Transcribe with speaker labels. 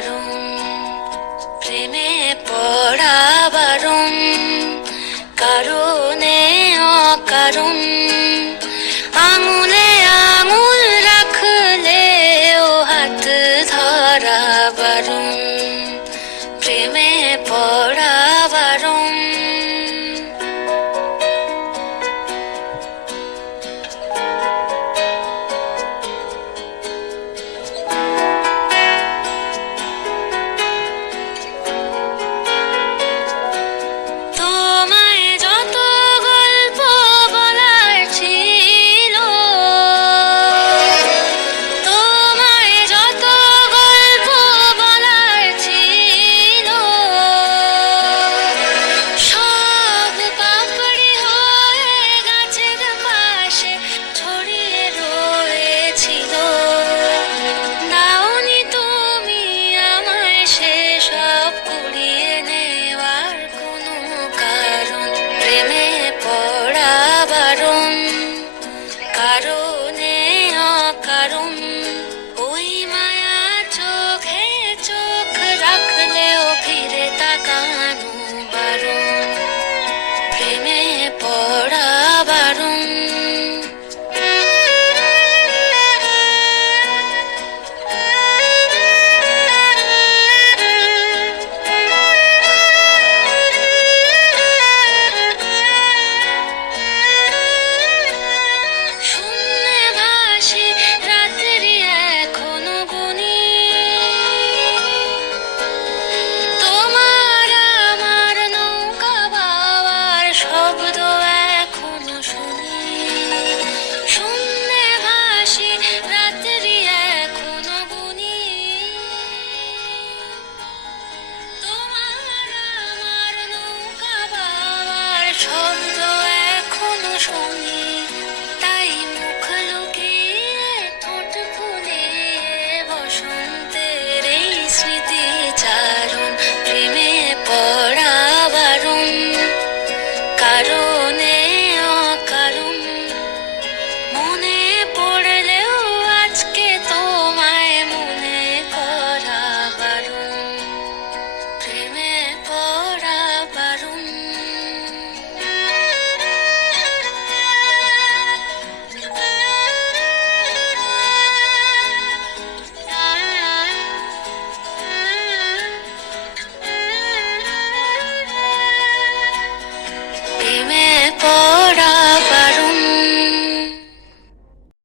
Speaker 1: বারণ প্রেমে পড়া বারণ কারণে অকারণ। কারণে অকারণ শব্দ এখনও শুন